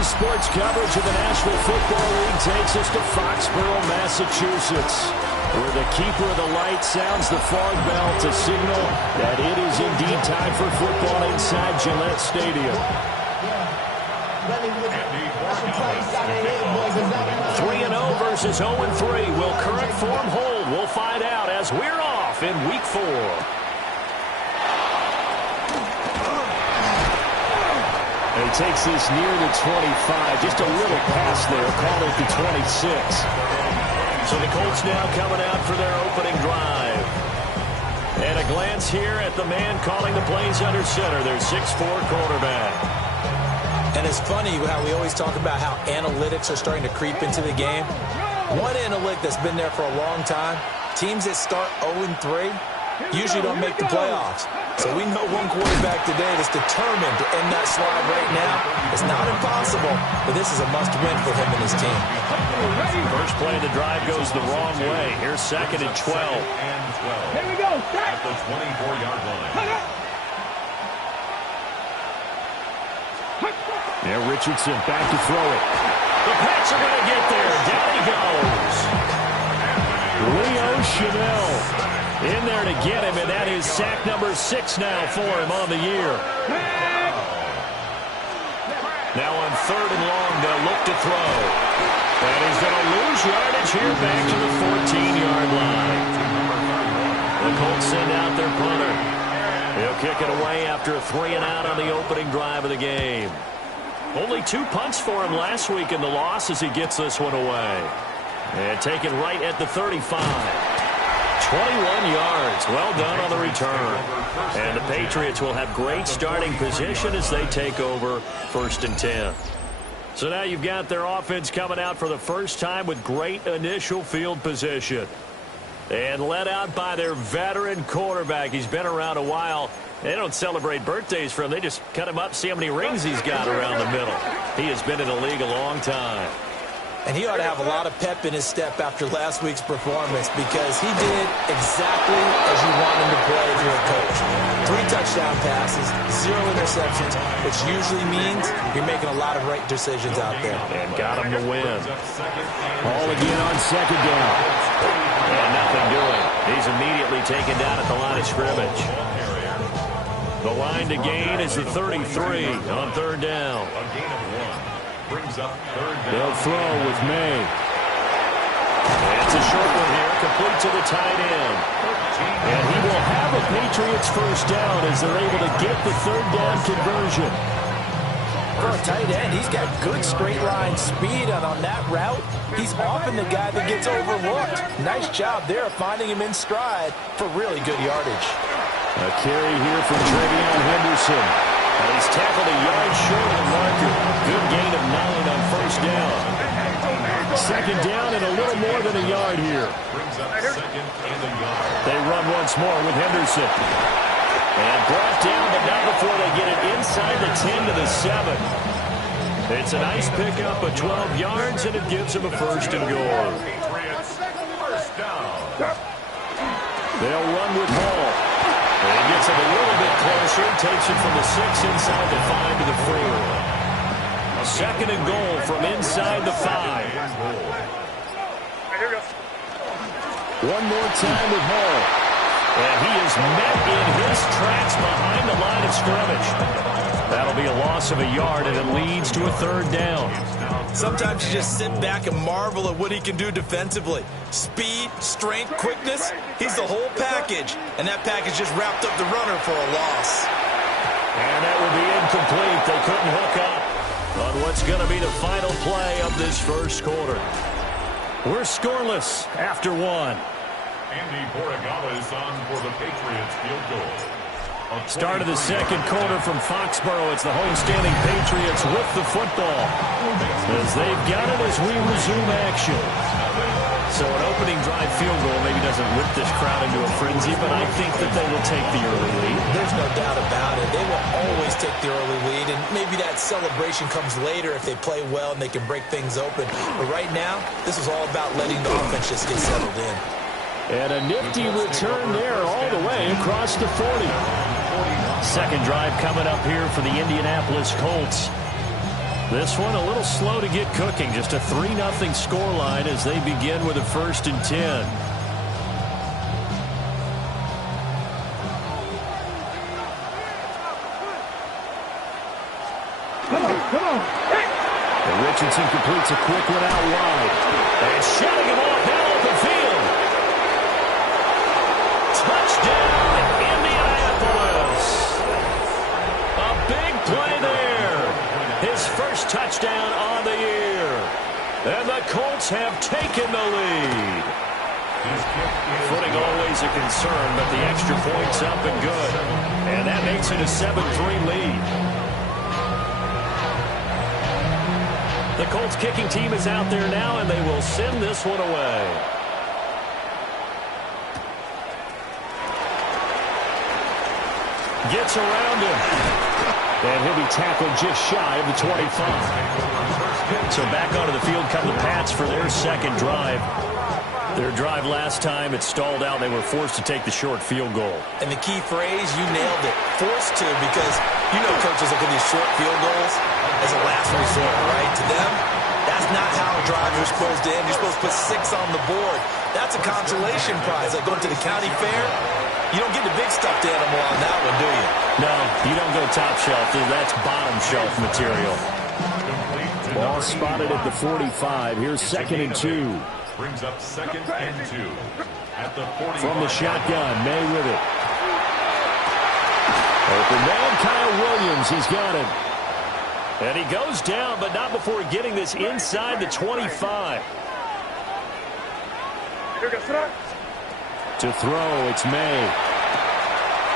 Today's sports coverage of the National Football League takes us to Foxborough, Massachusetts, where the keeper of the light sounds the fog bell to signal that it is indeed time for football inside Gillette Stadium. 3-0 versus 0-3. Will current form hold? We'll find out as we're off in Week 4. He takes this near the 25. Just a little pass there. Call it the 26. So the Colts now coming out for their opening drive. And a glance here at the man calling the plays under center. Their 6'4" quarterback. And it's funny how we always talk about how analytics are starting to creep into the game. One analytic that's been there for a long time, teams that start 0-3 usually don't make the playoffs. So we know one quarterback today that's determined to end that slide right now. It's not impossible, but this is a must-win for him and his team. First play of the drive goes the wrong way. Here's 2nd and 12. Here we go. At the 24-yard line. Yeah, Richardson back to throw it. The Pats are going to get there. Down he goes. Leo Chanel in there to get him, and that is sack number 6 now for him on the year. Now on 3rd and long, they'll look to throw. And he's going to lose yardage here back to the 14-yard line. The Colts send out their punter. He'll kick it away after a 3-and-out on the opening drive of the game. Only 2 punts for him last week in the loss as he gets this one away. And taken right at the 35. 21 yards. Well done on the return. And the Patriots will have great starting position as they take over 1st and 10. So now you've got their offense coming out for the first time with great initial field position. And led out by their veteran quarterback. He's been around a while. They don't celebrate birthdays for him. They just cut him up, see how many rings he's got around the middle. He has been in the league a long time. And he ought to have a lot of pep in his step after last week's performance because he did exactly as you want him to play if you're a coach. 3 touchdown passes, 0 interceptions, which usually means you're making a lot of right decisions out there. And got him to win. Ball again on 2nd down. And nothing doing. He's immediately taken down at the line of scrimmage. The line to gain is the 33 on 3rd down. A gain of 1. Brings up 3rd down. They'll throw with May. It's a short one here, complete to the tight end. And he will have a Patriots first down as they're able to get the 3rd down conversion. For a tight end, he's got good straight line speed, and on that route, he's often the guy that gets overlooked. Nice job there finding him in stride for really good yardage. A carry here from Travion Henderson. And he's tackled a yard short of the marker. Good gain of 9 on 1st down. 2nd down and a little more than a yard here. Brings up 2nd and a yard. They run once more with Henderson. And brought down, but not before they get it inside the 10 to the 7. It's a nice pickup of 12 yards, and it gives them a 1st and goal. Patriots, 1st down. They'll run with Hall. And he gets it a little bit closer. Takes it from the 6 inside the 5 to the 4. A 2nd and goal from inside the 5. One more time with Hall. And he is met in his tracks behind the line of scrimmage. That'll be a loss of a yard, and it leads to a 3rd down. Sometimes you just sit back and marvel at what he can do defensively. Speed, strength, quickness, he's the whole package. And that package just wrapped up the runner for a loss. And that will be incomplete. They couldn't hook up on what's going to be the final play of this 1st quarter. We're scoreless after 1. Andy Borregales on for the Patriots field goal. Start of the 2nd quarter from Foxborough. It's the homestanding Patriots with the football as they've got it as we resume action. So an opening drive field goal maybe doesn't whip this crowd into a frenzy, but I think that they will take the early lead. There's no doubt about it. They will always take the early lead, and maybe that celebration comes later if they play well and they can break things open. But right now, this is all about letting the offense just get settled in. And a nifty return there all the way across the 40. 2nd drive coming up here for the Indianapolis Colts. This one a little slow to get cooking. Just a 3-0 scoreline as they begin with a 1st and 10. Come on. And Richardson completes a quick one out wide. And shutting him off now at the field. Touchdown, Indianapolis. A big play there. His first touchdown on the year. And the Colts have taken the lead. Footing always a concern, but the extra point's up and good. And that makes it a 7-3 lead. The Colts kicking team is out there now, and they will send this one away. Gets around him. And he'll be tackled just shy of the 25. So back onto the field come the Pats for their second drive. Their drive last time, it stalled out. They were forced to take the short field goal. And the key phrase, you nailed it. Forced to, because you know coaches look at these short field goals as a last resort, right? To them, that's not how drives are supposed to end. You're supposed to put 6 on the board. That's a consolation prize. Like going to the county fair, you don't get the big stuffed animal on that one, do you? No, you don't go top shelf. That's bottom shelf material. Ball spotted at the 45. Here's 2nd and 2. Brings up 2nd and 2 at the 45. From the shotgun, May with it. Open man, Kyle Williams. He's got it. And he goes down, but not before getting this inside the 25. To throw, it's May.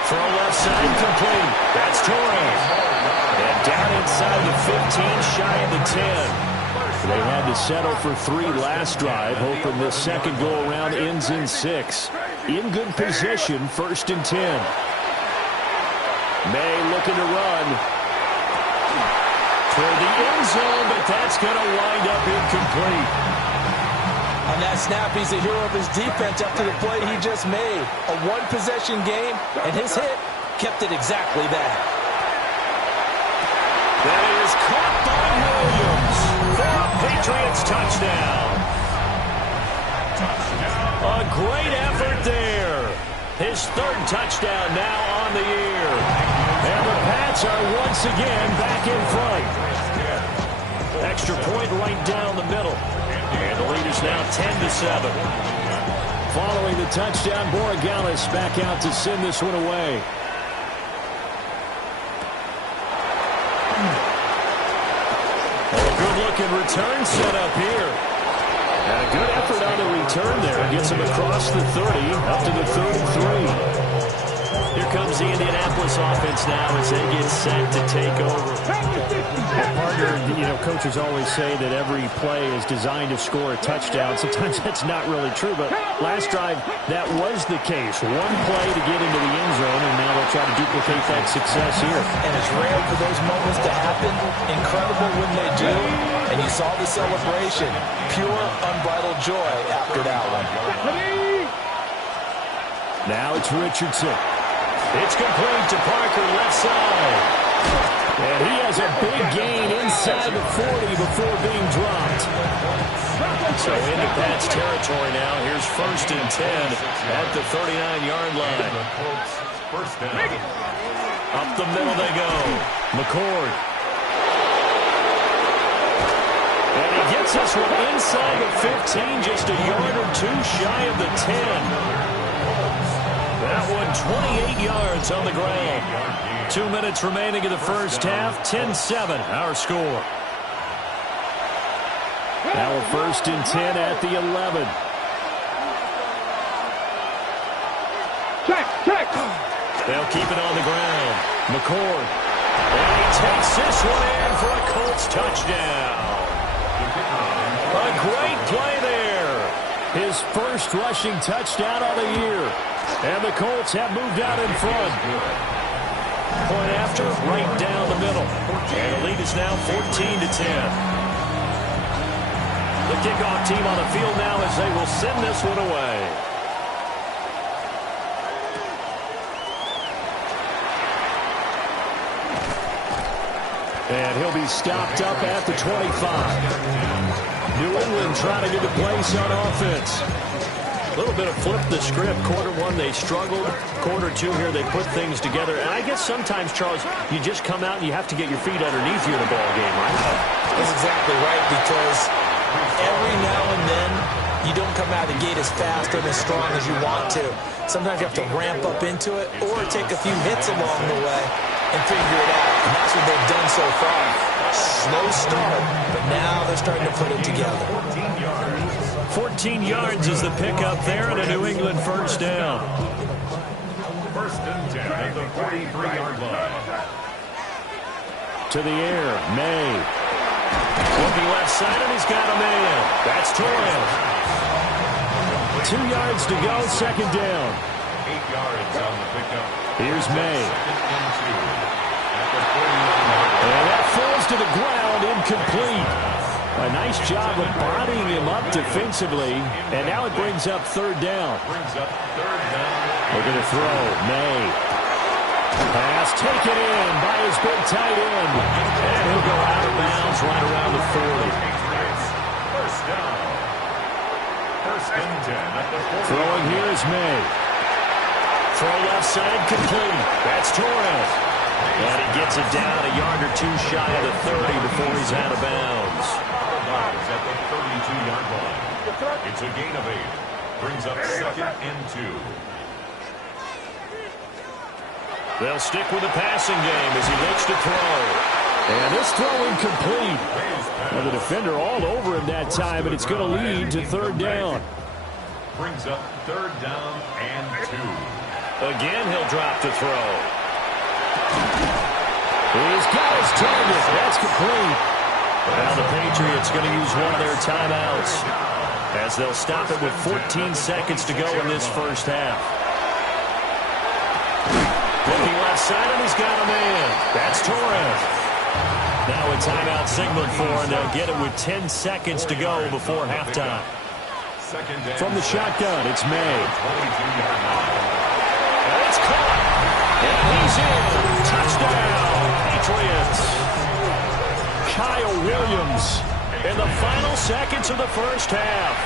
Throw left side, complete. That's Torres. And down inside the 15, shy of the 10. They had to settle for 3 last drive, hoping this second go-around ends in 6. In good position, 1st and 10. May looking to run. Toward the end zone, but that's going to wind up incomplete. On that snap, he's a hero of his defense up to the play he just made. A one-possession game, and his hit kept it exactly that. That is caught by Williams for a Patriots touchdown. A great effort there. His 3rd touchdown now on the year. And the Pats are once again back in front. Extra point right down the middle. And the lead is now 10-7. Following the touchdown, Borregales back out to send this one away. Good-looking return set up here. And a good effort on the return there. Gets him across the 30, up to the 33. Here comes the Indianapolis offense now as they get set to take over. Partner, coaches always say that every play is designed to score a touchdown. Sometimes that's not really true, but last drive, that was the case. One play to get into the end zone, and now they'll try to duplicate that success here. And it's rare for those moments to happen. Incredible when they do. And you saw the celebration. Pure, unbridled joy after that one. Now it's Richardson. It's complete to Parker, left side. And he has a big gain inside the 40 before being dropped. So into Pats territory now. Here's 1st and 10 at the 39-yard line. Up the middle they go. McCord. And he gets this one inside the 15, just a yard or 2 shy of the 10. That one 28 yards on the ground. 2 minutes remaining in the first half. 10-7 our score. Now a 1st and 10 at the 11. Check. They'll keep it on the ground. McCord. And he takes this one in for a Colts touchdown. A great play there. His first rushing touchdown of the year. And the Colts have moved out in front. Point after, right down the middle. And the lead is now 14-10. The kickoff team on the field now as they will send this one away. And he'll be stopped up at the 25. New England trying to get the place on offense. A little bit of flip the script. Quarter one, they struggled. Quarter two here, they put things together. And I guess sometimes, Charles, you just come out and you have to get your feet underneath you in a ball game, right? That's exactly right, because every now and then you don't come out of the gate as fast and as strong as you want to. Sometimes you have to ramp up into it or take a few hits along the way and figure it out. And that's what they've done so far. Slow start, but now they're starting to put it together. 14 yards is the pickup there, and a New England first down. First and 10 at the 43-yard line. To the air, May. Looking left side, and he's got a man. That's Torres. 2 yards to go, second down. 8 yards on the pickup. Here's May. Second and 2 at the 49-yard line. And that falls to the ground, incomplete. A nice job of bodying him up defensively. And now it brings up third down. Looking to throw. May. Pass taken in by his big tight end. And he'll go out of bounds right around the 40. First down. First and 10 at the 40. Throwing here is May. Throw left side complete. That's Torres. And he gets it down a yard or two shy of the 30 before he's out of bounds. At the 32-yard line. It's a gain of 8. Brings up second and 2. They'll stick with the passing game as he looks to throw. And this throw incomplete. And the defender all over him that time, and it's going to lead to third down. Brings up third down and 2. Again, he'll drop to throw. He's got his target. That's complete. Now the Patriots going to use one of their timeouts as they'll stop it with 14 seconds to go in this first half. Looking left side, and he's got a man. That's Torres. Now a timeout signal for, and they'll get it with 10 seconds to go before halftime. From the shotgun, it's May. And it's caught. And he's in. Touchdown, Patriots. Kyle Williams in the final seconds of the first half.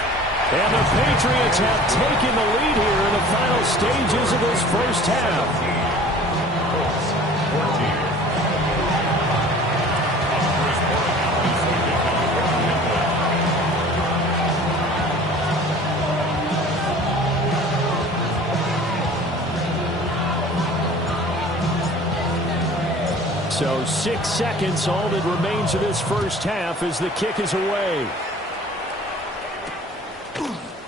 And the Patriots have taken the lead here in the final stages of this first half. So 6 seconds, all that remains of this first half as the kick is away.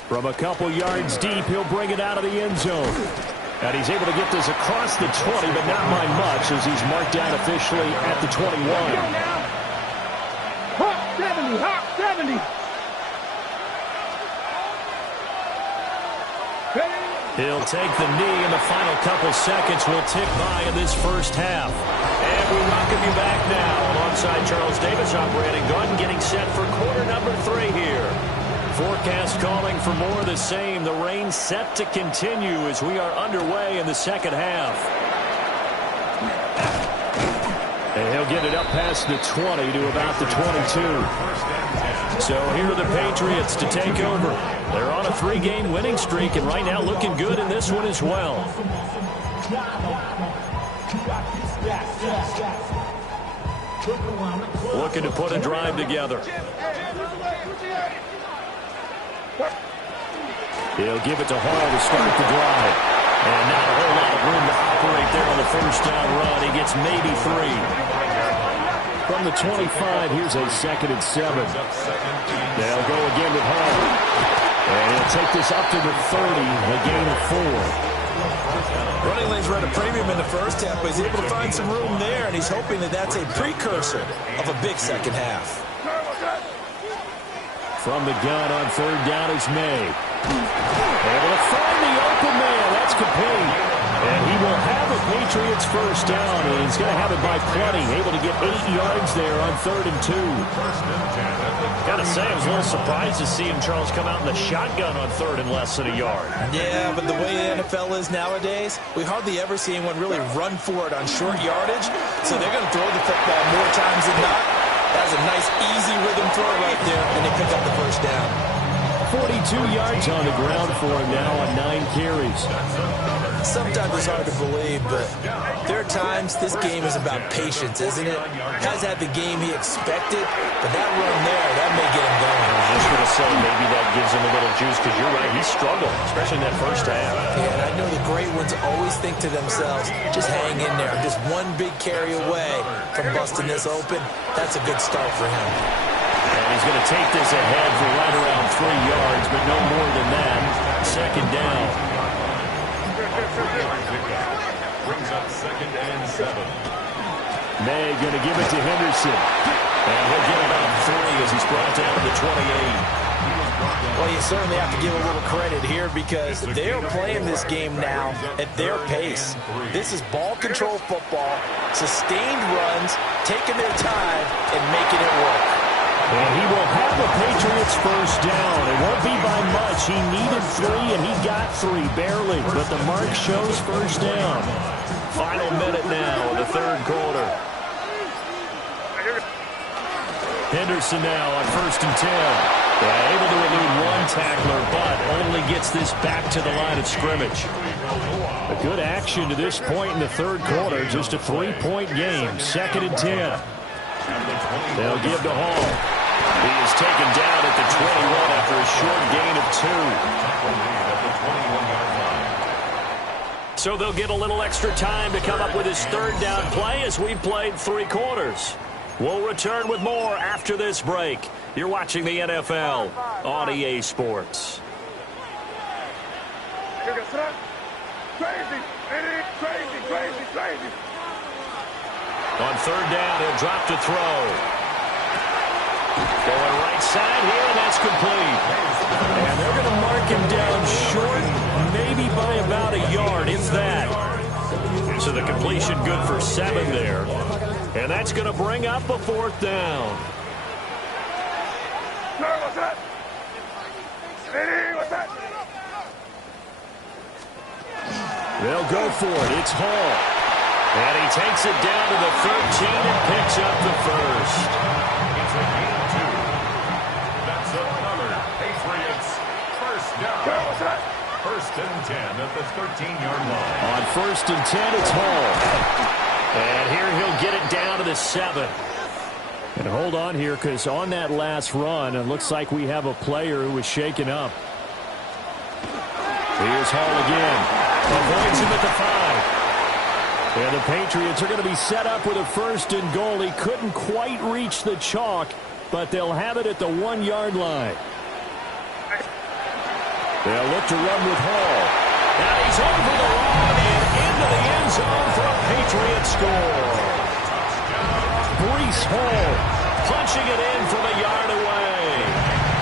From a couple yards deep, he'll bring it out of the end zone. And he's able to get this across the 20, but not by much as he's marked down officially at the 21. Hawk 70, Hawk 70. He'll take the knee, and the final couple seconds will tick by in this first half. And we welcome you back now alongside Charles Davis, operating gun, getting set for quarter number 3 here. Forecast calling for more of the same. The rain set to continue as we are underway in the second half. And he'll get it up past the 20 to about the 22. So here are the Patriots to take over. They're on a 3-game winning streak, and right now looking good in this one as well. Looking to put a drive together. He'll give it to Hall to start the drive. And not a whole lot of room to operate there on the first down run. He gets maybe 3. From the 25, here's a 2nd and 7. They'll go again with Hall. And he'll take this up to the 30, a gain of 4. Running lanes were at a premium in the first half, but he's able to find some room there, and he's hoping that that's a precursor of a big second half. From the gun on third down is May. Able to find the open man. That's complete. And he will have a Patriots first down, and he's going to have it by plenty. Able to get 8 yards there on 3rd and 2. Got to say, I was a little surprised to see him, Charles, come out in the shotgun on 3rd and less than a yard. Yeah, but the way the NFL is nowadays, we hardly ever see anyone really run for it on short yardage. So they're going to throw the football more times than not. That's a nice, easy rhythm throw right there, and they pick up the first down. 42 yards on the ground for him now on 9 carries. Sometimes it's hard to believe, but there are times this game is about patience, isn't it? Has had the game he expected, but that run there, that may get him going. I was just going to say, maybe that gives him a little juice, because you're right, he struggled, especially in that first half. Yeah, and I know the great ones always think to themselves, just hang in there. I'm just one big carry away from busting this open. That's a good start for him. And he's going to take this ahead for right around 3 yards, but no more than that. 2nd down. Brings up 2nd and 7. May going to give it to Henderson. And he'll get about 3 as he's brought down to the 28. Well, you certainly have to give a little credit here because they're playing this game now at their pace. This is ball control football, sustained runs, taking their time, and making it work. And he will have the Patriots first down. It won't be by much. He needed 3, and he got 3, barely. But the mark shows first down. Final minute now of the 3rd quarter. Henderson now on 1st and 10. Able to elude 1 tackler, but only gets this back to the line of scrimmage. A good action to this point in the 3rd quarter. Just a 3-point game. 2nd and 10. They'll give to Hall. He is taken down at the 21 after a short gain of 2. So they'll get a little extra time to come up with his 3rd down play as we've played 3 quarters. We'll return with more after this break. You're watching the NFL on EA Sports. On 3rd down, he'll drop to throw. Going right side here, and that's complete. And they're going to mark him down short, maybe by about a yard, if that. So the completion good for 7 there. And that's going to bring up a 4th down. They'll go for it. It's Hall. And he takes it down to the 13 and picks up the first. It's a gain of 2. That's another Patriots first down. 1st and 10 at the 13-yard line. On 1st and 10, it's Hall. And here he'll get it down to the 7. And hold on here, because on that last run, it looks like we have a player who was shaken up. Here's Hall again. Avoids him at the 5. And the Patriots are going to be set up with a 1st and goal. He couldn't quite reach the chalk, but they'll have it at the 1-yard line. They'll look to run with Hall. Now he's over the line and into the end zone for a Patriot score. Breece Hall punching it in from a yard away.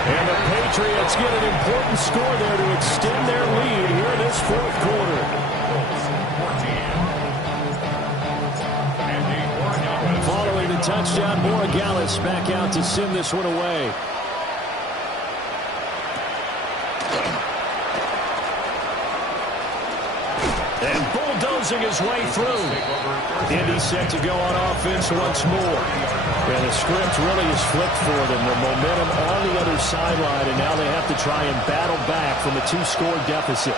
And the Patriots get an important score there to extend their lead here in this 4th quarter. Following the touchdown, Morales back out to send this one away. And bulldozing his way through. Indy set to go on offense once more. And the script really is flipped for them. The momentum on the other sideline, and now they have to try and battle back from a 2-score deficit.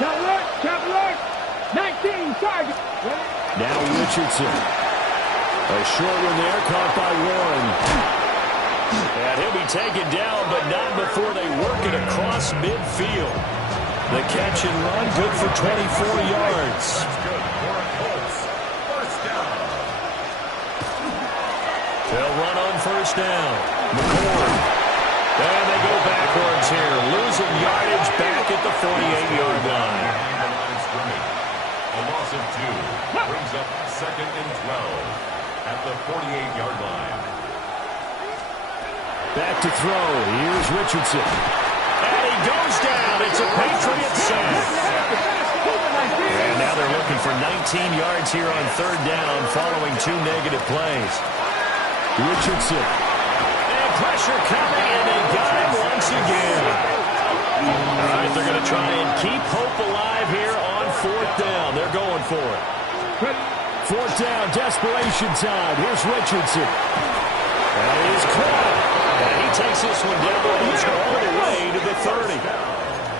Count right. 19 targets. Now Richardson. A short one there, caught by Warren. And he'll be taken down, but not before they work it across midfield. The catch and run, good for 24 yards. They'll run on 1st down. McCord. And they go backwards here, losing yardage back at the 48-yard line. A loss of 2 brings up 2nd and 12 at the 48-yard line. Back to throw. Here's Richardson. And he goes down. It's a Patriot sack. And now they're looking for 19 yards here on third down following 2 negative plays. Richardson. And pressure coming, and they got him once again. All right, they're going to try and keep hope alive here on fourth down. They're going for it. Fourth down, desperation time. Here's Richardson. That is caught. And he takes this one down almost all the way to the 30.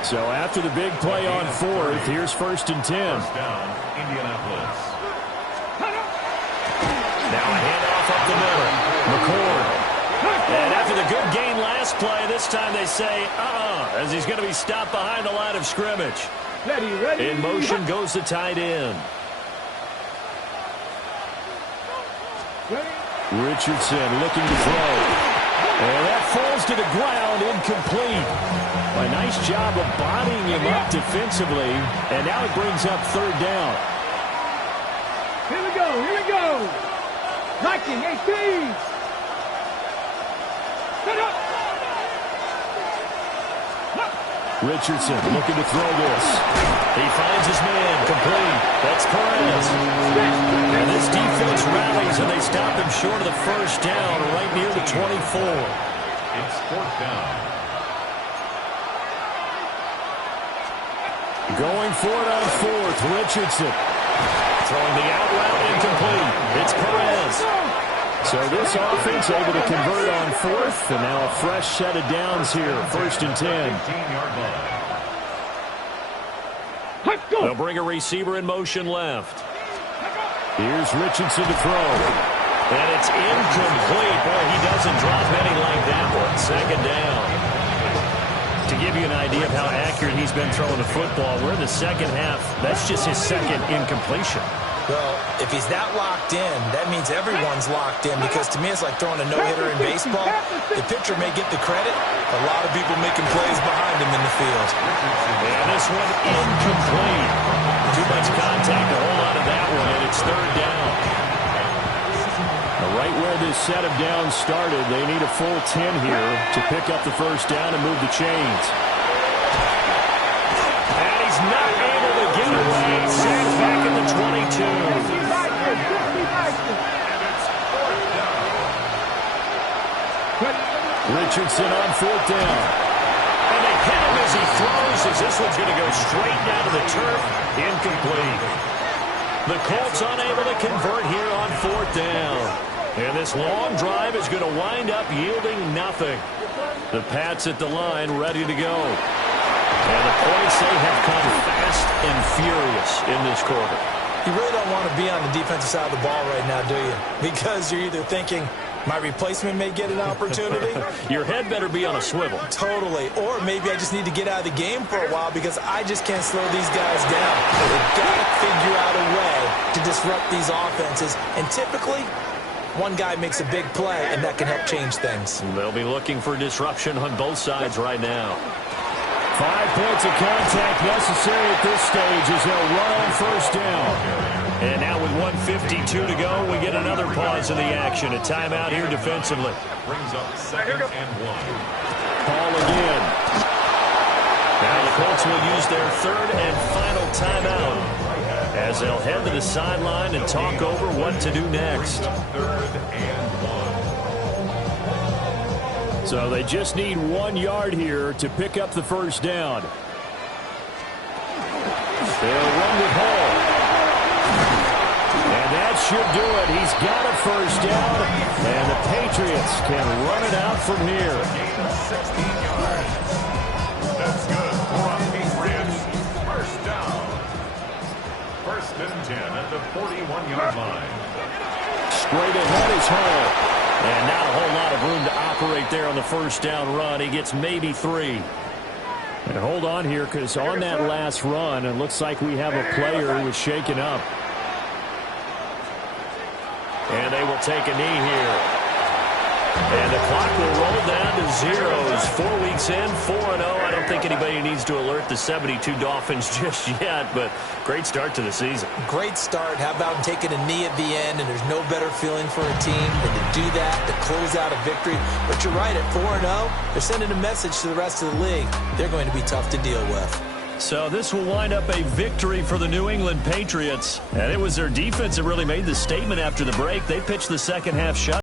So after the big play on fourth, here's first and 10. First down, Indianapolis. Now a handoff up the middle. McCord. And after the good gain last play, this time they say, as he's going to be stopped behind the line of scrimmage. Ready. In motion goes the tight end. Richardson looking to throw. And that falls to the ground, incomplete. A nice job of bodying him up defensively. And now it brings up third down. Here we go. Knocking, 18. Set up. Richardson looking to throw this. He finds his man, complete. That's Perez. And this defense rallies, and they stop him short of the first down, right near the 24. It's fourth down. Going for it on fourth, Richardson. Throwing the out route, incomplete. It's Perez. So this offense able to convert on fourth, and now a fresh set of downs here, first and 10. 15-yard line. They'll bring a receiver in motion left. Here's Richardson to throw. And it's incomplete. Boy, he doesn't drop any like that one. Second down. To give you an idea of how accurate he's been throwing the football, we're in the second half. That's just his second incompletion. Well, if he's that locked in, that means everyone's locked in, because to me it's like throwing a no-hitter in baseball. The pitcher may get the credit, a lot of people making plays behind him in the field. And this one incomplete. Too much contact to hold on to that one, and it's third down. Right where this set of downs started, they need a full 10 here to pick up the first down and move the chains. And he's not able to get away. Sacked back at the 22. Richardson on fourth down. And they hit him as he throws, as this one's going to go straight down to the turf. Incomplete. The Colts unable to convert here on fourth down. And this long drive is going to wind up yielding nothing. The Pats at the line ready to go. And the points, they have come fast and furious in this quarter. You really don't want to be on the defensive side of the ball right now, do you? Because you're either thinking, my replacement may get an opportunity. Your head better be on a swivel. Totally. Or maybe I just need to get out of the game for a while because I just can't slow these guys down. They've got to figure out a way to disrupt these offenses. And typically, one guy makes a big play, and that can help change things. They'll be looking for disruption on both sides right now. 5 points of contact necessary at this stage as they'll run on first down. And now with 1:52 to go, we get another pause in the action. A timeout here defensively. Brings up second and 1. Ball again. Now the Colts will use their third and final timeout as they'll head to the sideline and talk over what to do next. Third and 1. So they just need 1 yard here to pick up the first down. They'll run with Hall. And that should do it. He's got a first down, and the Patriots can run it out from here. 16 yards. That's good for a Patriots. First down. First and 10 at the 41-yard line. Straight ahead is Hall. And not a whole lot of room to operate there on the first down run. He gets maybe 3. And hold on here, because on that last run, it looks like we have a player who was shaken up. And they will take a knee here. And the clock will roll down to zeros. 4 weeks in, 4-0. I don't think anybody needs to alert the 72 Dolphins just yet, but great start to the season. Great start. How about taking a knee at the end? And there's no better feeling for a team than to do that, to close out a victory. But you're right, at 4-0, they're sending a message to the rest of the league. They're going to be tough to deal with. So this will wind up a victory for the New England Patriots. And it was their defense that really made the statement after the break. They pitched the second half shut.